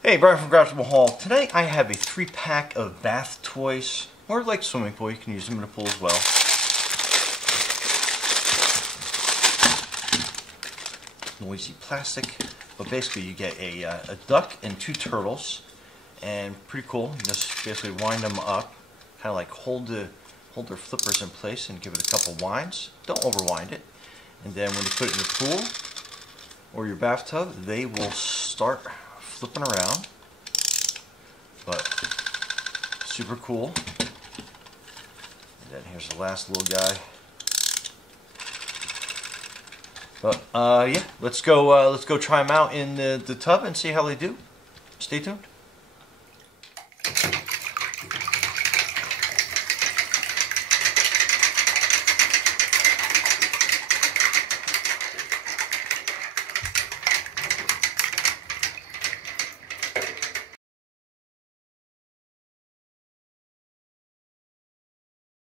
Hey, Brian from Graphical Hall. Today I have a 3-pack of bath toys, or like swimming pool. You can use them in a pool as well. Noisy plastic, but basically you get a duck and 2 turtles, and pretty cool. You just basically wind them up, kind of like hold their flippers in place and give it a couple winds. Don't overwind it. And then when you put it in the pool or your bathtub, they will start flipping around. But super cool. And then here's the last little guy. But yeah, let's go try them out in the tub and see how they do. Stay tuned.